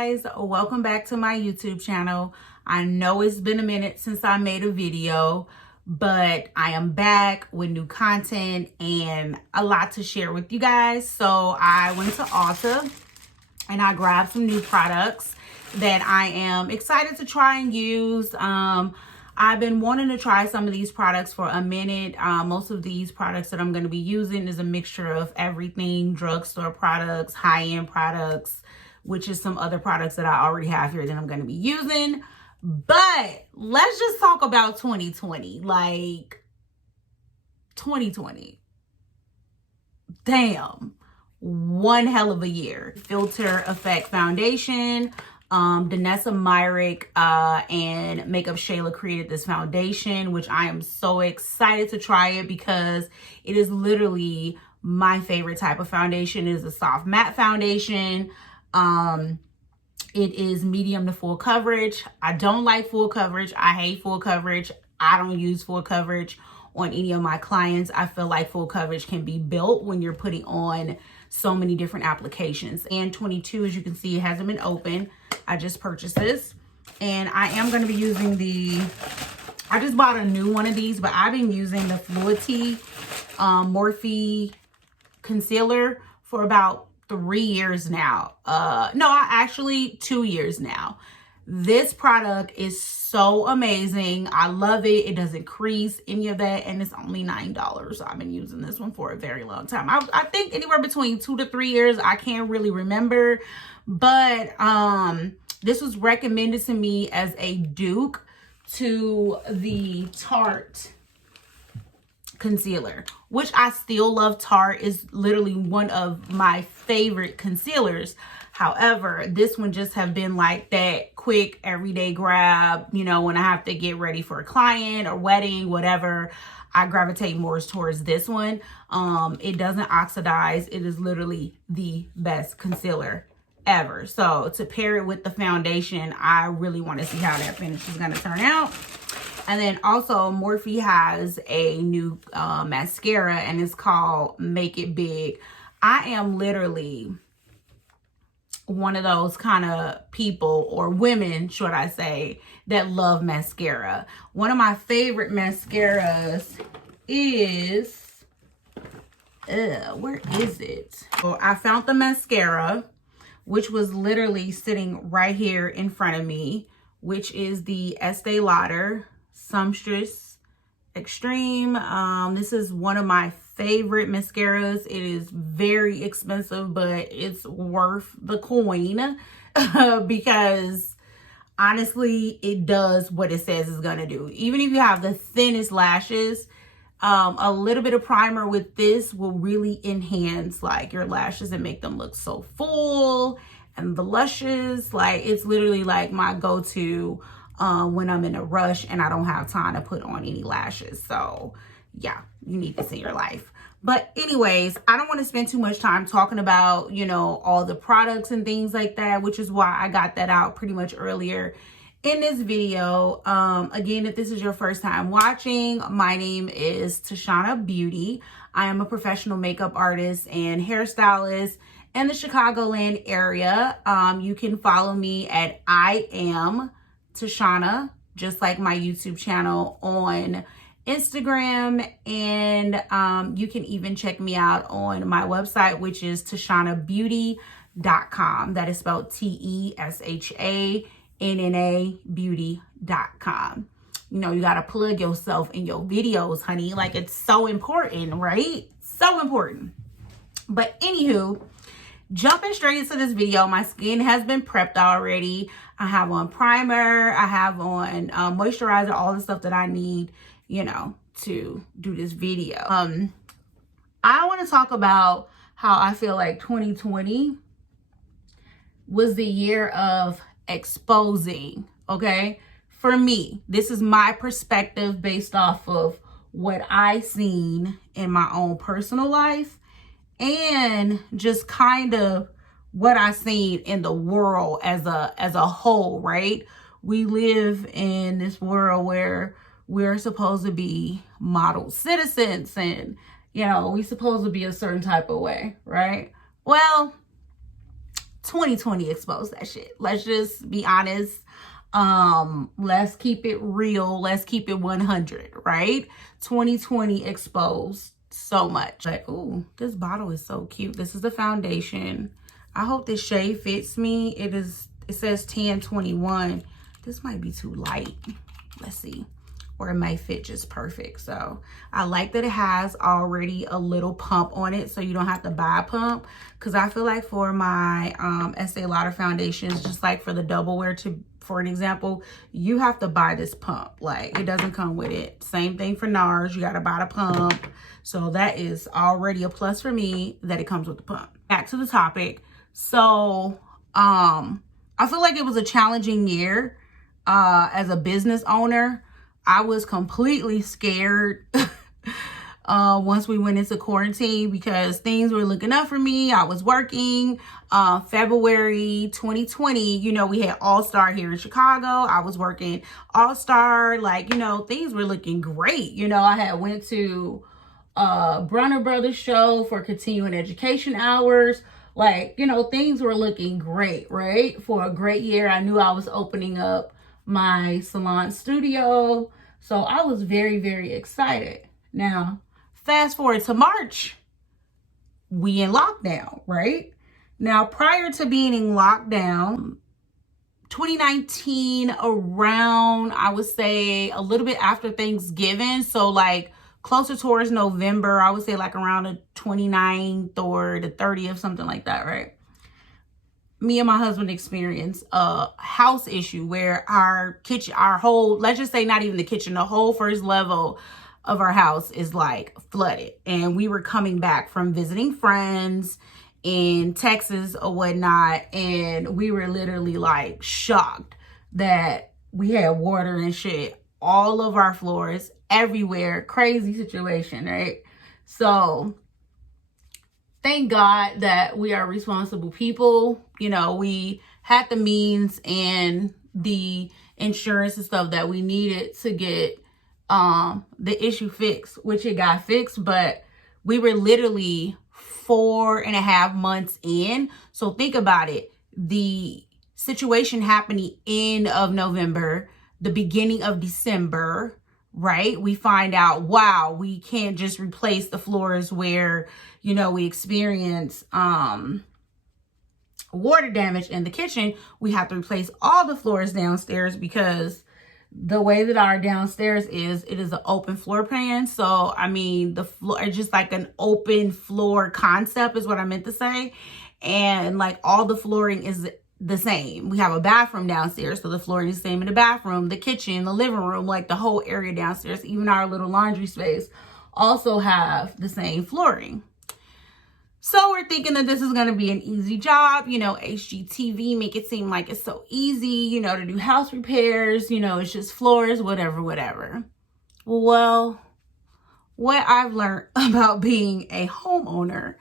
guys, welcome back to my YouTube channel. I know it's been a minute since I made a video, but I am back with new content and a lot to share with you guys. So I went to Ulta and I grabbed some new products that I am excited to try and use. I've been wanting to try some of these products for a minute. Most of these products that I'm going to be using is a mixture of everything: drugstore products, high-end products, which is some other products that I already have here that I'm going to be using. But let's just talk about 2020. Like, 2020. Damn. One hell of a year. Filter Effect Foundation. Danessa Myrick and Makeup Shayla created this foundation, which I am so excited to try it because it is literally my favorite type of foundation. It is a soft matte foundation. It is medium to full coverage. I don't like full coverage. I hate full coverage. I don't use full coverage on any of my clients. I feel like full coverage can be built when you're putting on so many different applications. And 22, as you can see, it hasn't been open. I just purchased this, and I am going to be using I just bought a new one of these, but I've been using the Fenty Morphe Concealer for about 3 years now. Actually 2 years now. This product is so amazing. I love it. It doesn't crease any of that, and it's only $9. So I've been using this one for a very long time. I think anywhere between 2 to 3 years. I can't really remember, but this was recommended to me as a dupe to the Tarte Concealer, which I still love. Tarte is literally one of my favorite concealers. However, this one just have been like that quick everyday grab, you know, when I have to get ready for a client or wedding, whatever. I gravitate more towards this one. It doesn't oxidize. It is literally the best concealer ever. So to pair it with the foundation, I really want to see how that finish is going to turn out. And then also Morphe has a new mascara, and it's called Make It Big. I am literally one of those kind of people, or women, should I say, that love mascara. One of my favorite mascaras is, where is it? So I found the mascara, which was literally sitting right here in front of me, which is the Estee Lauder Sumptuous Extreme. This is one of my favorite mascaras. It is very expensive, but it's worth the coin because honestly, it does what it says it's gonna do. Even if you have the thinnest lashes, a little bit of primer with this will really enhance like your lashes and make them look so full and voluptuous. Like, it's literally like my go-to when I'm in a rush and I don't have time to put on any lashes. So yeah, you need this in your life. But anyways, I don't want to spend too much time talking about, you know, all the products and things like that, which is why I got that out pretty much earlier in this video. Again, if this is your first time watching, my name is Tashana Beauty. I am a professional makeup artist and hairstylist in the Chicagoland area. You can follow me at I Am Tashana, just like my YouTube channel, on Instagram, and you can even check me out on my website, which is TashanaBeauty.com. That is spelled TESHANNA beauty.com. You know, you gotta plug yourself in your videos, honey. Like, it's so important, right? So important. But anywho, jumping straight into this video, my skin has been prepped already. I have on primer, I have on moisturizer, all the stuff that I need, you know, to do this video. I want to talk about how I feel like 2020 was the year of exposing, okay? For me, this is my perspective based off of what I seen in my own personal life and just kind of what I seen in the world as a whole, right? We live in this world where we're supposed to be model citizens and, you know, we're supposed to be a certain type of way, right? Well, 2020 exposed that shit. Let's just be honest. Let's keep it real. Let's keep it 100, right? 2020 exposed so much. But ooh, this bottle is so cute. This is the foundation. I hope this shade fits me. It says 1021. This might be too light. Let's see. Or it might fit just perfect. So I like that it has already a little pump on it, so you don't have to buy a pump. Because I feel like for my Estee Lauder foundations, just like for the double wear, for an example, you have to buy this pump. Like, it doesn't come with it. Same thing for NARS. You got to buy the pump. So that is already a plus for me that it comes with the pump. Back to the topic. So I feel like it was a challenging year as a business owner. I was completely scared once we went into quarantine because things were looking up for me. I was working. February 2020, you know, we had All-Star here in Chicago. I was working All-Star. Like, you know, things were looking great. You know, I had went to Brunner Brothers show for continuing education hours. Like, you know, things were looking great, right? For a great year. I knew I was opening up my salon studio. So I was very, very excited. Now, fast forward to March, we in lockdown, right? Now, prior to being in lockdown, 2019 around, I would say a little bit after Thanksgiving. So like closer towards November, I would say like around the 29th or the 30th, something like that, right? Me and my husband experienced a house issue where our kitchen, our whole, let's just say not even the kitchen, the whole first level of our house is like flooded. And we were coming back from visiting friends in Texas or whatnot. And we were literally like shocked that we had water and shit all of our floors, everywhere. Crazy situation, right? So thank God that we are responsible people. You know, we had the means and the insurance and stuff that we needed to get the issue fixed, which it got fixed, but we were literally 4.5 months in. So think about it. The situation happened the end of November, the beginning of December, right? We find out, wow, we can't just replace the floors where, you know, we experience water damage in the kitchen. We have to replace all the floors downstairs because the way that our downstairs is, it is an open floor plan. So, I mean, the floor is just like an open floor concept is what I meant to say. And like all the flooring is the same. We have a bathroom downstairs, so the flooring is the same in the bathroom, the kitchen, the living room, like the whole area downstairs, even our little laundry space also have the same flooring. So we're thinking that this is going to be an easy job. You know, HGTV make it seem like it's so easy, you know, to do house repairs. You know, it's just floors, whatever, whatever. Well, what I've learned about being a homeowner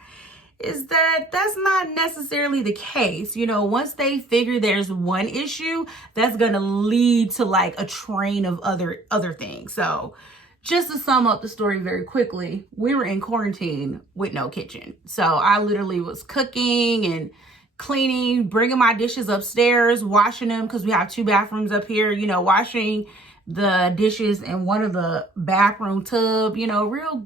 is that that's not necessarily the case. You know, once they figure there's one issue, that's going to lead to like a train of other things. So just to sum up the story very quickly, we were in quarantine with no kitchen. So I literally was cooking and cleaning, bringing my dishes upstairs, washing them because we have 2 bathrooms up here, you know, washing the dishes in one of the bathroom tub, you know, real,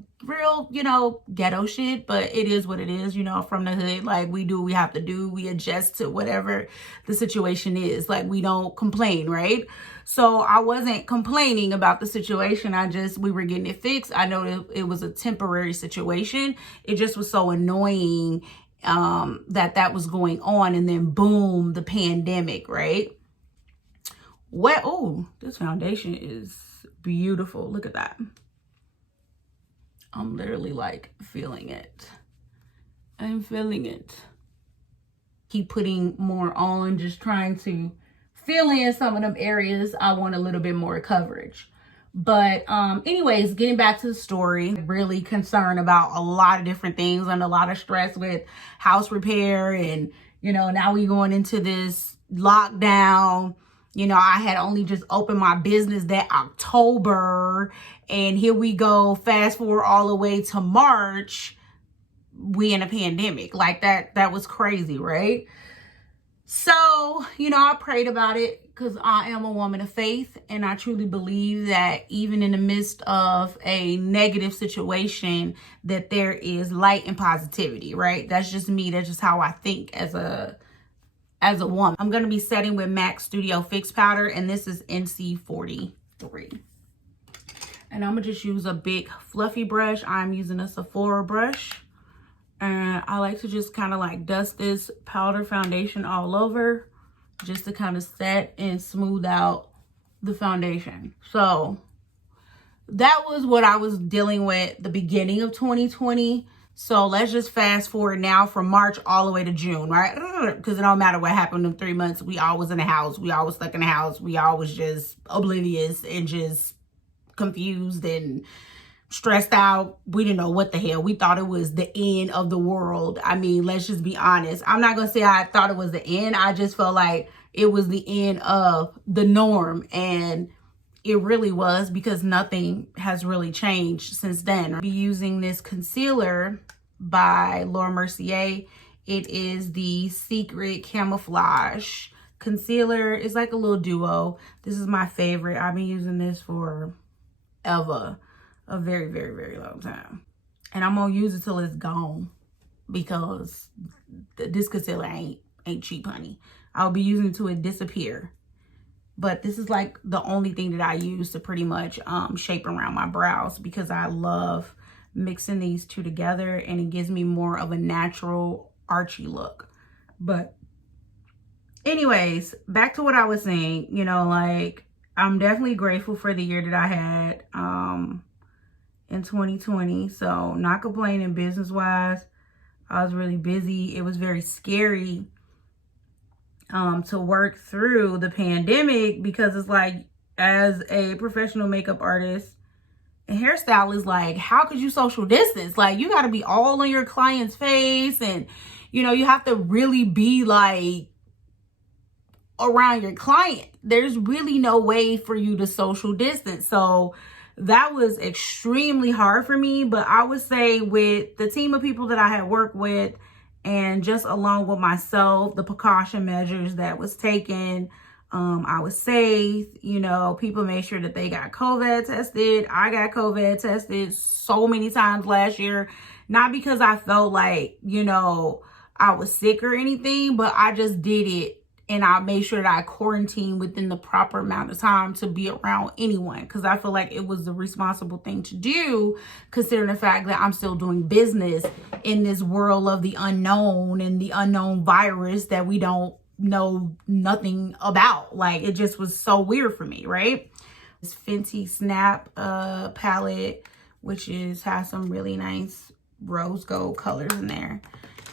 you know, ghetto shit, but it is what it is, you know, from the hood. Like we do what we have to do. We adjust to whatever the situation is. Like we don't complain, right? So I wasn't complaining about the situation. We were getting it fixed. I know it was a temporary situation. It just was so annoying that was going on. And then boom, the pandemic, right? Oh, this foundation is beautiful. Look at that. I'm literally like feeling it. I'm feeling it. Keep putting more on, just trying to fill in some of them areas I want a little bit more coverage. But anyways, getting back to the story, really concerned about a lot of different things and a lot of stress with house repair. And, you know, now we going into this lockdown. You know, I had only just opened my business that October, and here we go, fast forward all the way to March, we in a pandemic. Like that was crazy, right? So, you know, I prayed about it because I am a woman of faith, and I truly believe that even in the midst of a negative situation, that there is light and positivity, right? That's just me. That's just how I think as a woman. I'm going to be setting with MAC Studio Fix Powder, and this is NC43. And I'm going to just use a big fluffy brush. I'm using a Sephora brush. And I like to just kind of like dust this powder foundation all over just to kind of set and smooth out the foundation. So that was what I was dealing with the beginning of 2020. So let's just fast forward now from March all the way to June, right? Because it don't matter what happened in 3 months. We all was in the house. We all was stuck in the house. We all was just oblivious and just confused and stressed out. We didn't know what the hell. We thought it was the end of the world. I mean, let's just be honest. I'm not going to say I thought it was the end. I just felt like it was the end of the norm. And it really was, because nothing has really changed since then. I'll be using this concealer by Laura Mercier. It is the Secret Camouflage concealer. It's like a little duo. This is my favorite. I've been using this for ever. A very, very, very long time. And I'm gonna use it till it's gone, because this concealer ain't cheap, honey. I'll be using it till it disappear. But this is like the only thing that I use to pretty much shape around my brows, because I love mixing these two together, and it gives me more of a natural archy look. But anyways, back to what I was saying. You know, like, I'm definitely grateful for the year that I had in 2020. So not complaining business wise. I was really busy. It was very scary to work through the pandemic, because it's like, as a professional makeup artist and hairstylist, like, how could you social distance? Like, you got to be all on your client's face, and you know, you have to really be like around your client. There's really no way for you to social distance. So that was extremely hard for me. But I would say, with the team of people that I had worked with, and just along with myself, the precaution measures that was taken, I was safe. You know, people made sure that they got COVID tested. I got COVID tested so many times last year, not because I felt like, you know, I was sick or anything, but I just did it. And I made sure that I quarantined within the proper amount of time to be around anyone, because I feel like it was the responsible thing to do, considering the fact that I'm still doing business in this world of the unknown and the unknown virus that we don't know nothing about. Like, it just was so weird for me, right? This Fenty Snap palette, which has some really nice rose gold colors in there.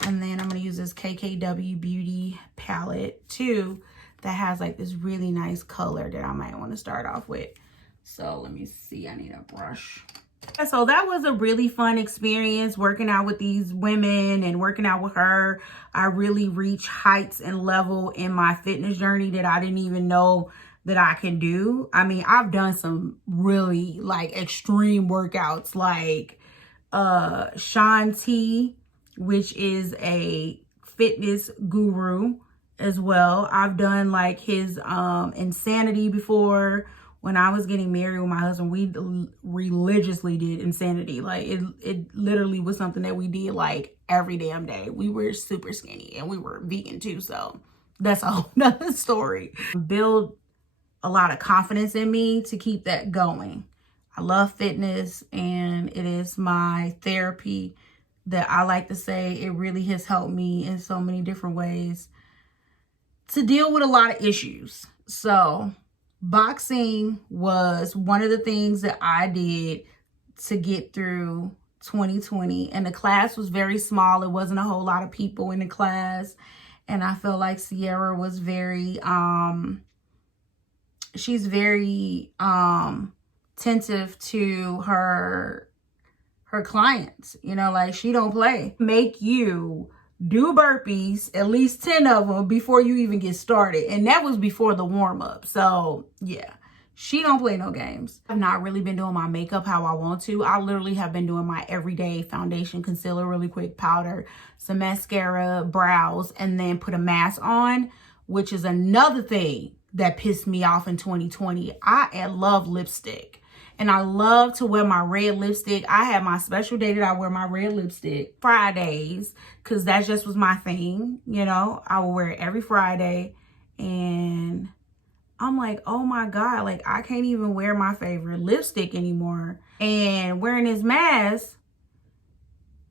And then I'm going to use this KKW Beauty palette too, that has like this really nice color that I might want to start off with. So let me see, I need a brush. So that was a really fun experience, working out with these women and working out with her. I really reached heights and level in my fitness journey that I didn't even know that I can do. I mean, I've done some really like extreme workouts, like Sean T, which is a fitness guru as well. I've done like his Insanity before. When I was getting married with my husband, we religiously did Insanity. Like, it literally was something that we did like every damn day. We were super skinny, and we were vegan too, so that's a whole nother story. Build a lot of confidence in me to keep that going. I love fitness, and it is my therapy. That I like to say, it really has helped me in so many different ways to deal with a lot of issues. So boxing was one of the things that I did to get through 2020. And the class was very small. It wasn't a whole lot of people in the class. And I felt like Sierra was very, she's very attentive to her clients, you know, like, she don't play. Make you do burpees, at least 10 of them, before you even get started. And that was before the warm-up. So yeah, she don't play no games. I've not really been doing my makeup how I want to. I literally have been doing my everyday foundation, concealer, really quick, powder, some mascara, brows, and then put a mask on. which is another thing that pissed me off in 2020. I love lipstick. And I love to wear my red lipstick. I have my special day that I wear my red lipstick Fridays, because that just was my thing. You know, I will wear it every Friday. And I'm like, oh my God, like I can't even wear my favorite lipstick anymore. And wearing this mask,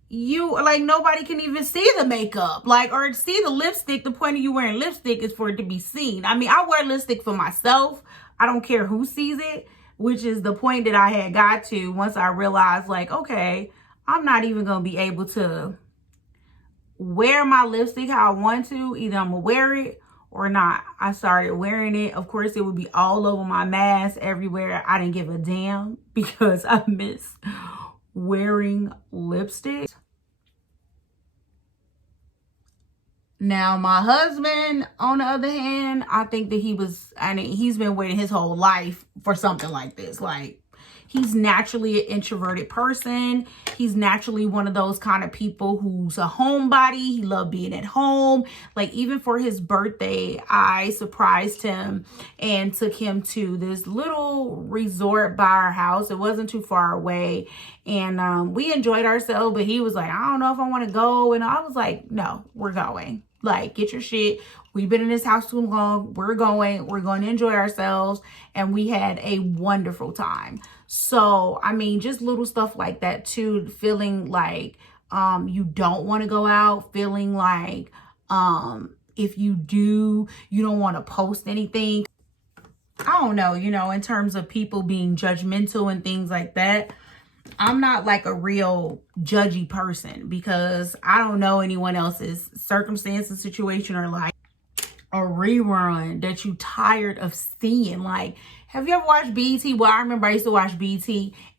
you like nobody can even see the makeup, like, or see the lipstick. The point of you wearing lipstick is for it to be seen. I mean, I wear lipstick for myself. I don't care who sees it, which is the point that I had got to once I realized, like, okay, I'm not even gonna be able to wear my lipstick how I want to. Either I'm gonna wear it or not. I started wearing it. Of course, it would be all over my mask, everywhere. I didn't give a damn because I miss wearing lipstick. Now, my husband, on the other hand, I think that he's been waiting his whole life for something like this. Like, he's naturally an introverted person. He's naturally one of those kind of people who's a homebody. He loves being at home. Like, even for his birthday, I surprised him and took him to this little resort by our house. It wasn't too far away. And we enjoyed ourselves, but he was like, I don't know if I want to go. And I was like, no, we're going. Like, get your shit. We've been in this house too long. We're going to enjoy ourselves. And we had a wonderful time. So, I mean, just little stuff like that too. Feeling like you don't want to go out. Feeling like if you do, you don't want to post anything. I don't know, you know, in terms of people being judgmental and things like that. I'm not like a real judgy person because I don't know anyone else's circumstance and situation, or like a rerun that you tired of seeing. Like, have you ever watched BET? Well, I remember I used to watch BET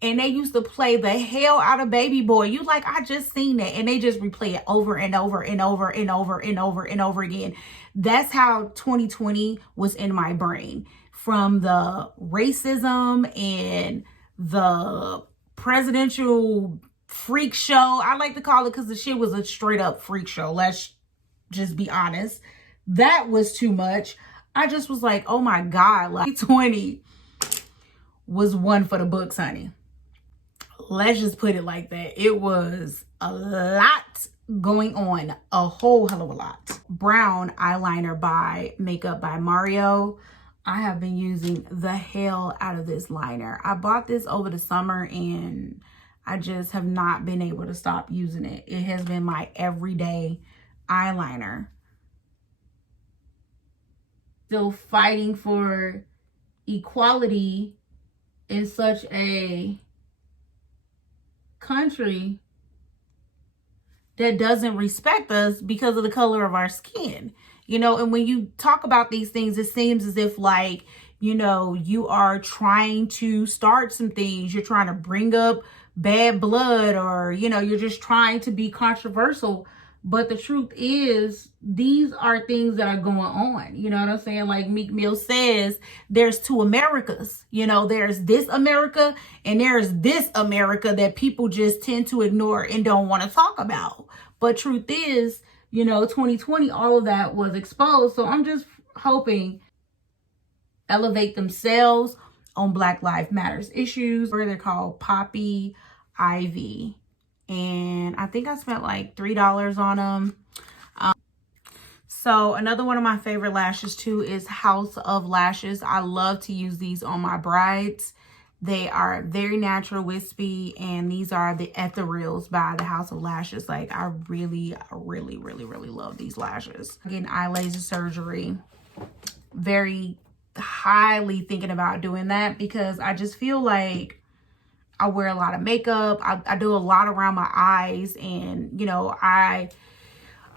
and they used to play the hell out of Baby Boy. You like, I just seen that, and they just replay it over and over and over and over and over and over again. That's how 2020 was in my brain, from the racism and the presidential freak show. I like to call it, because the shit was a straight up freak show. Let's just be honest. That was too much. I just was like, oh my God, like 2020 was one for the books, honey. Let's just put it like that. It was a lot going on, a whole hell of a lot. Brown eyeliner by Makeup by Mario. I have been using the hell out of this liner. I bought this over the summer and I just have not been able to stop using it. It has been my everyday eyeliner. Still fighting for equality in such a country that doesn't respect us because of the color of our skin. You know, and when you talk about these things, it seems as if, like, you know, you are trying to start some things. You're trying to bring up bad blood, or, you know, you're just trying to be controversial. But the truth is, these are things that are going on. You know what I'm saying? Like Meek Mill says, there's two Americas. You know, there's this America and there's this America that people just tend to ignore and don't want to talk about. But truth is, you know, 2020, all of that was exposed. So I'm just hoping elevate themselves on Black Lives Matters issues, where they're called Poppy Ivy. And I think I spent like $3 on them. So another one of my favorite lashes too is House of Lashes. I love to use these on my brides. They are very natural, wispy, and these are the Ethereals by the House of Lashes. Like, I really love these lashes. Getting eye laser surgery. Very highly thinking about doing that, because I just feel like I wear a lot of makeup. I do a lot around my eyes, and, you know, I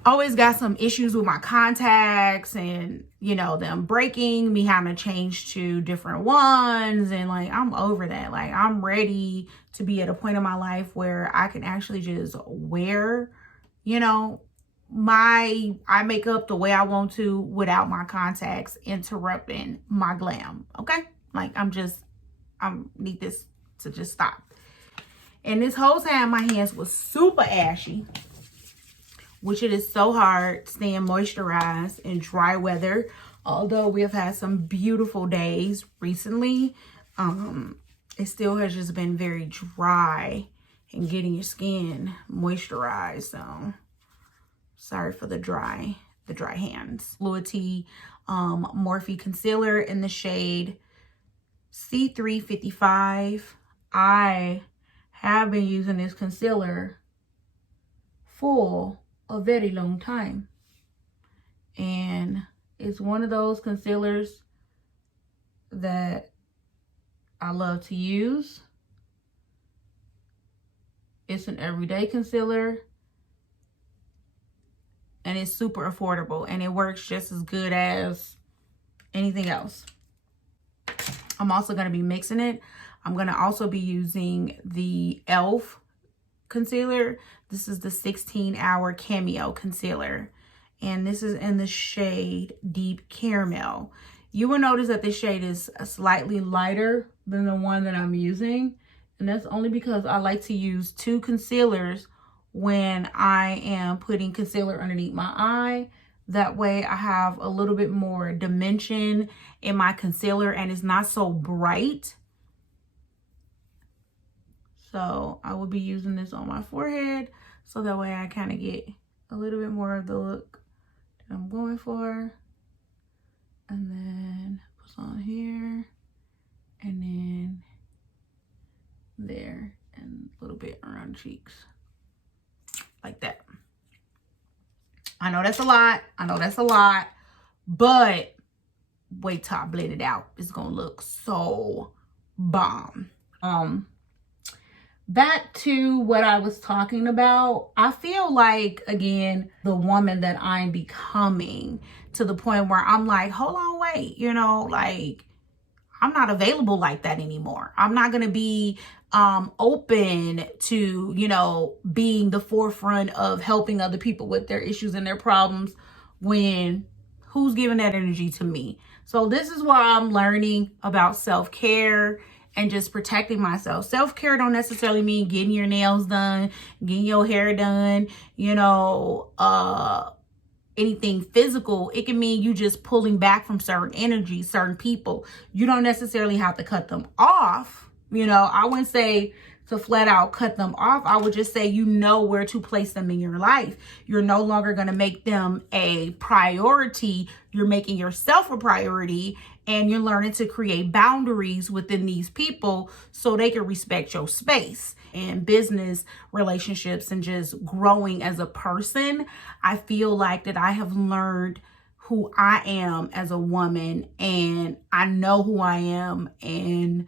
always got some issues with my contacts, and, you know, them breaking, me having to change to different ones, and like, I'm over that. Like, I'm ready to be at a point in my life where I can actually just wear, you know, my eye makeup the way I want to without my contacts interrupting my glam. Okay? Like, I need this to just stop. And this whole time my hands was super ashy. which it is so hard staying moisturized in dry weather. Although we have had some beautiful days recently, it still has just been very dry and getting your skin moisturized. So sorry for the dry hands. Fluidity Morphe Concealer in the shade C355. I have been using this concealer for a very long time, and it's one of those concealers that I love to use. It's an everyday concealer, and it's super affordable, and it works just as good as anything else. I'm also going to be mixing it. I'm going to also be using the e.l.f. concealer. This is the 16-hour Cameo concealer, and this is in the shade Deep Caramel. You will notice that this shade is slightly lighter than the one that I'm using, and that's only because I like to use two concealers when I am putting concealer underneath my eye. That way I have a little bit more dimension in my concealer and it's not so bright. So I will be using this on my forehead, so that way I kind of get a little bit more of the look that I'm going for. And then put on here, and then there, and a little bit around the cheeks. Like that. I know that's a lot. I know that's a lot. But wait till I blend it out. It's going to look so bomb. Back to what I was talking about. I feel like, again, the woman that I'm becoming, to the point where I'm like, hold on, wait, you know, like, I'm not available like that anymore. I'm not going to be open to, you know, being the forefront of helping other people with their issues and their problems when who's giving that energy to me? So this is why I'm learning about self-care and just protecting myself. Self-care don't necessarily mean getting your nails done, getting your hair done, you know, anything physical. It can mean you just pulling back from certain energies, certain people. You don't necessarily have to cut them off. You know, I wouldn't say to flat out cut them off. I would just say you know where to place them in your life. You're no longer going to make them a priority. You're making yourself a priority, and you're learning to create boundaries within these people so they can respect your space. And business relationships and just growing as a person, I feel like that I have learned who I am as a woman, and I know who I am, and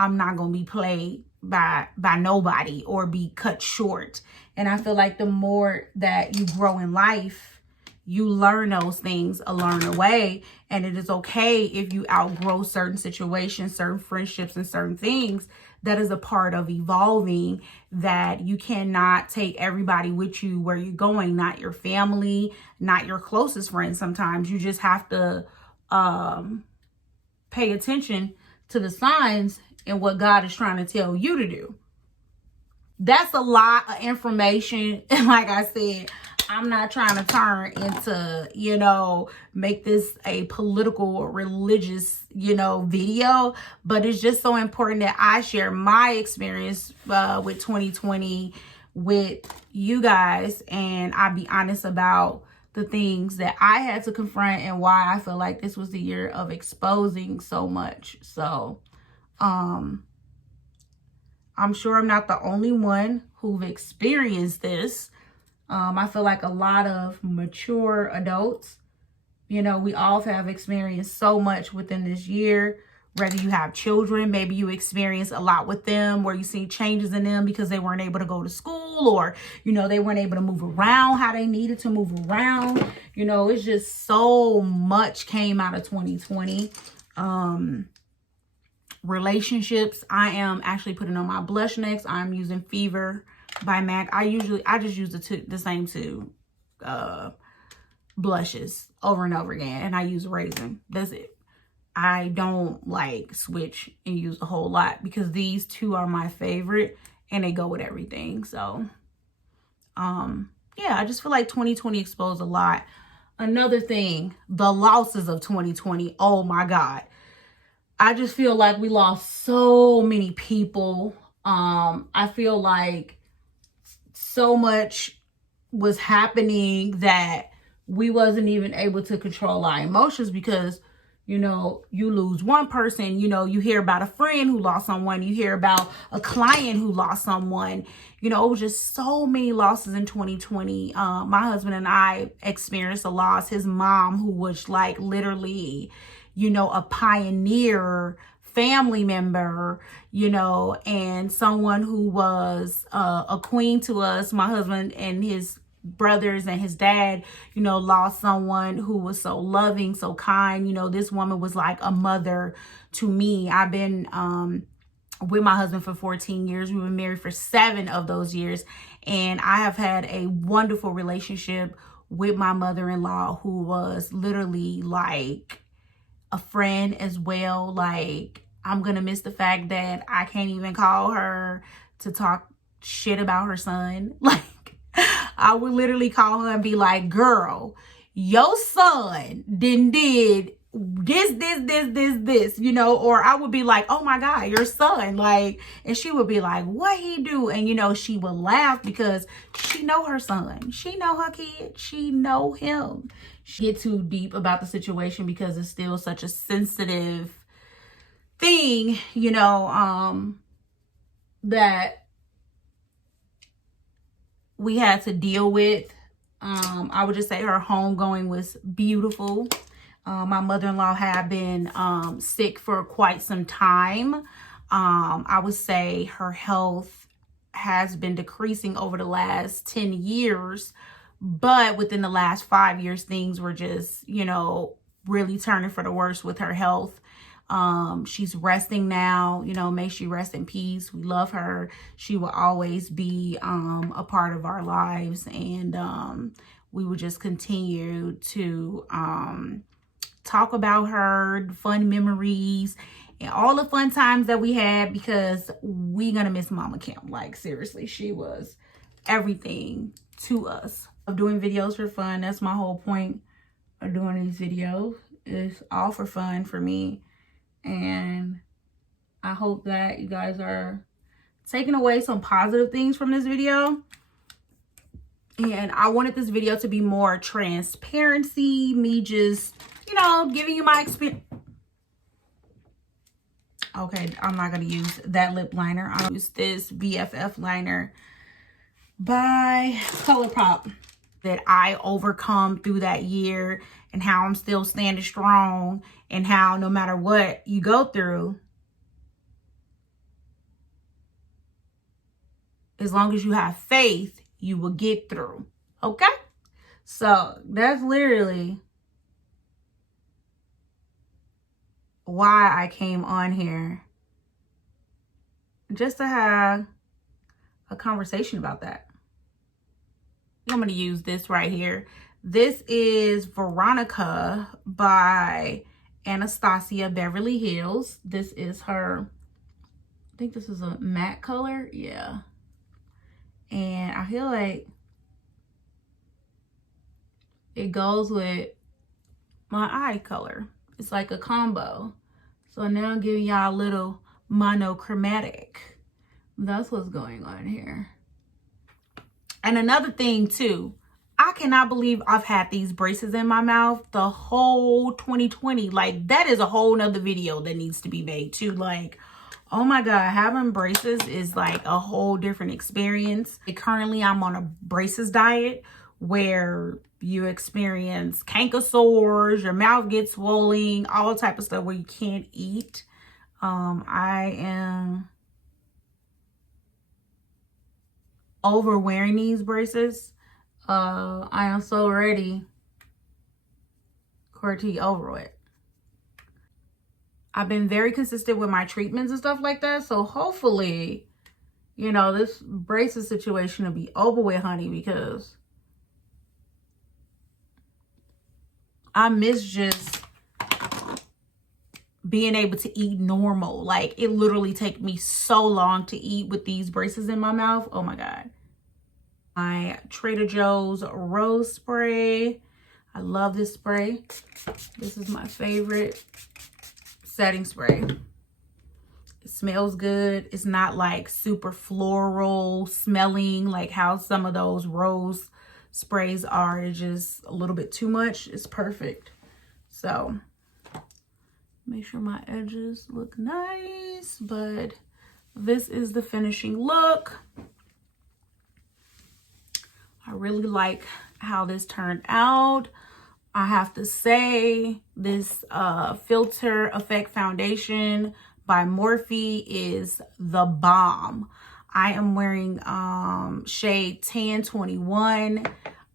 I'm not going to be played by nobody or be cut short. And I feel like the more that you grow in life, you learn those things along the way. And it is okay if you outgrow certain situations, certain friendships, and certain things. That is a part of evolving, that you cannot take everybody with you where you're going, not your family, not your closest friends. Sometimes you just have to pay attention to the signs and what God is trying to tell you to do. That's a lot of information. And like I said, I'm not trying to turn into, you know, make this a political or religious, you know, video. But it's just so important that I share my experience with 2020 with you guys. And I be honest about the things that I had to confront and why I feel like this was the year of exposing so much. So, I'm sure I'm not the only one who've experienced this. I feel like a lot of mature adults, you know, we all have experienced so much within this year. Whether you have children, maybe you experience a lot with them where you see changes in them because they weren't able to go to school, or, you know, they weren't able to move around how they needed to move around. You know, it's just so much came out of 2020. Relationships, I am actually putting on my blush next. I'm using Fever by MAC. I just use the same two blushes over and over again, and I use Raisin. That's it. I don't like switch and use a whole lot because these two are my favorite and they go with everything. So yeah, I just feel like 2020 exposed a lot. Another thing, the losses of 2020. Oh my God. I just feel like we lost so many people. I feel like so much was happening that we wasn't even able to control our emotions because, you know, you lose one person, you know, you hear about a friend who lost someone, you hear about a client who lost someone, you know, it was just so many losses in 2020. My husband and I experienced a loss. His mom, who was like literally, you know, a pioneer family member, you know, and someone who was a queen to us. My husband and his brothers and his dad, you know, lost someone who was so loving, so kind. You know, this woman was like a mother to me. I've been with my husband for 14 years. We've been married for 7 of those years. And I have had a wonderful relationship with my mother-in-law, who was literally like a friend as well. Like, I'm gonna miss the fact that I can't even call her to talk shit about her son. Like, I would literally call her and be like, girl, your son did this, you know, or I would be like, oh my God, your son, like, and she would be like, what he do? And, you know, she would laugh because she know her son, she know her kid, she know him. She get too deep about the situation because it's still such a sensitive thing, you know, that we had to deal with. I would just say her homegoing was beautiful. My mother-in-law had been sick for quite some time. I would say her health has been decreasing over the last 10 years. But within the last 5 years, things were just, you know, really turning for the worse with her health. She's resting now, you know, may she rest in peace. We love her. She will always be a part of our lives. And we will just continue to talk about her, fun memories, and all the fun times that we had, because we're gonna miss Mama Kim. Like, seriously, she was everything to us. Of doing videos for fun. That's my whole point of doing these videos. It's all for fun for me. And I hope that you guys are taking away some positive things from this video. And I wanted this video to be more transparency, me just, you know, giving you my experience. Okay, I'm not going to use that lip liner. I'll use this BFF liner by ColourPop that I overcome through that year, and how I'm still standing strong, and how no matter what you go through, as long as you have faith, you will get through. Okay? So that's literally why I came on here, just to have a conversation about that. I'm going to use this right here. This is Veronica by Anastasia Beverly Hills. This is her, I think this is a matte color. Yeah. And I feel like it goes with my eye color. It's like a combo. So now I'm giving y'all a little monochromatic. That's what's going on here. And another thing too, I cannot believe I've had these braces in my mouth the whole 2020. Like, that is a whole nother video that needs to be made too. Like, oh my God, having braces is like a whole different experience. Currently, I'm on a braces diet where you experience canker sores, your mouth gets swollen, all type of stuff where you can't eat. I am over wearing these braces. I am so ready for it to be over with. I've been very consistent with my treatments and stuff like that. So hopefully, you know, this braces situation will be over with, honey, because I miss just being able to eat normal. Like, it literally takes me so long to eat with these braces in my mouth. Oh my God. My Trader Joe's Rose Spray. I love this spray. This is my favorite setting spray. It smells good. It's not like super floral smelling like how some of those rose sprays are. It's just a little bit too much. It's perfect. So make sure my edges look nice, but this is the finishing look. I really like how this turned out. I have to say this Filter Effect Foundation by Morphe is the bomb. I am wearing shade 1021.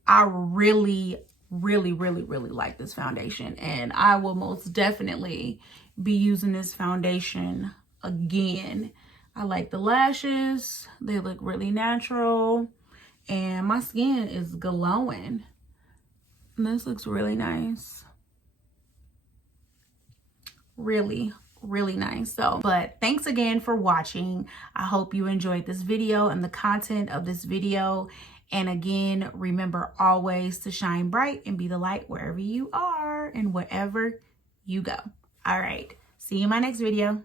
I really like this foundation, and I will most definitely be using this foundation again. I like the lashes. They look really natural, and my skin is glowing. And this looks really nice. Really nice. So, but thanks again for watching. I hope you enjoyed this video and the content of this video. And again, remember always to shine bright and be the light wherever you are and wherever you go. All right. See you in my next video.